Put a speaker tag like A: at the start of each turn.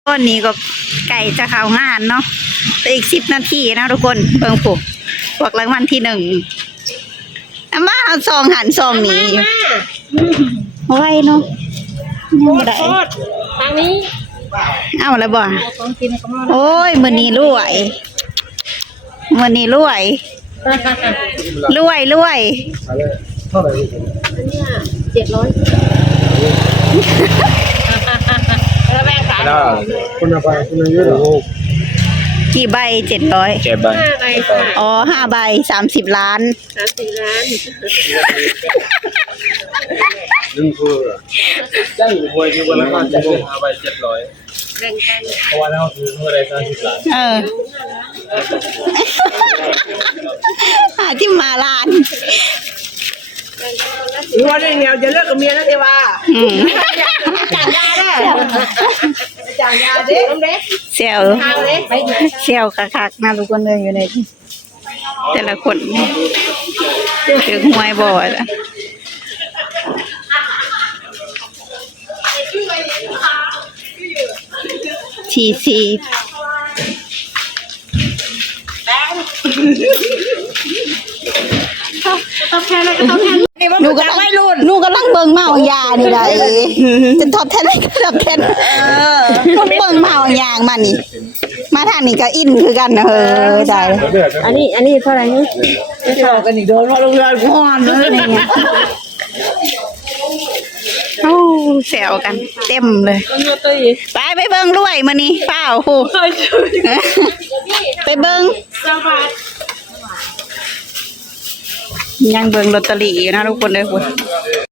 A: ตอนนี้ก็ไก่จะเข้างานเนาะอีก10 นาทีนะทุกคนเบิ่งปุ๊บบอกรางวัลที่1มาเอาซองหันซองนี้ไว้เนาะไม่ได้
B: ทางนี้
A: เอาแล้วบ่
B: ของกินก็มา
A: โอ้ยมื้อนี้รวยมื้อนี้รวยรวยรวย
B: 700แล้วแม่ขาย
C: คุณภาพคุณเยอะ
A: กี่ใบ700
C: เจ็บบ้าง
B: 5 ใบค่ะ
A: อ๋อ5 ใบ30 ล้าน
B: 30 ล้าน
C: นึ่งคือได้อยู่มวยที่วันละก็จะได้5 ใบ 700
B: แบ่งกัน
C: เพราะว่าแล้วคือเท่าไร30 ล้าน
A: หาที่มาล้าน
D: ว่าได้แนวจะเลิกกับเมียนะเทวา
B: จ่ายยาได้
D: จ่ายยาเด้น้องเด็ก
A: เซล
B: ทางเล็กไปดิ
A: เซลคักๆนะทุกคนเลยอยู่ในที่แต่ละคนถึงหวยบ่อยละที
B: ต้องแพ้แล้วก็ต้องแพ้
A: หนูกำลังเบิ่งเมายานี่ได้จะทดแทนอะไรก็ทดแทนเบิ่งเมายางมานี่มาทางนี้ก็อินคือกันนะได้
B: อันนี้เท่าไหร่นี่
D: จะชอบกันอีกโดนเพราะโรงเรียนกูฮอนเลย
A: โอ้แซวกันเต็มเลยไปเบิ่งรวยมื้อนี้เปล่าโหไปเบิ่งยังเบิ่งลอตเตอรี่อยู่นะทุกคนเลยคุณ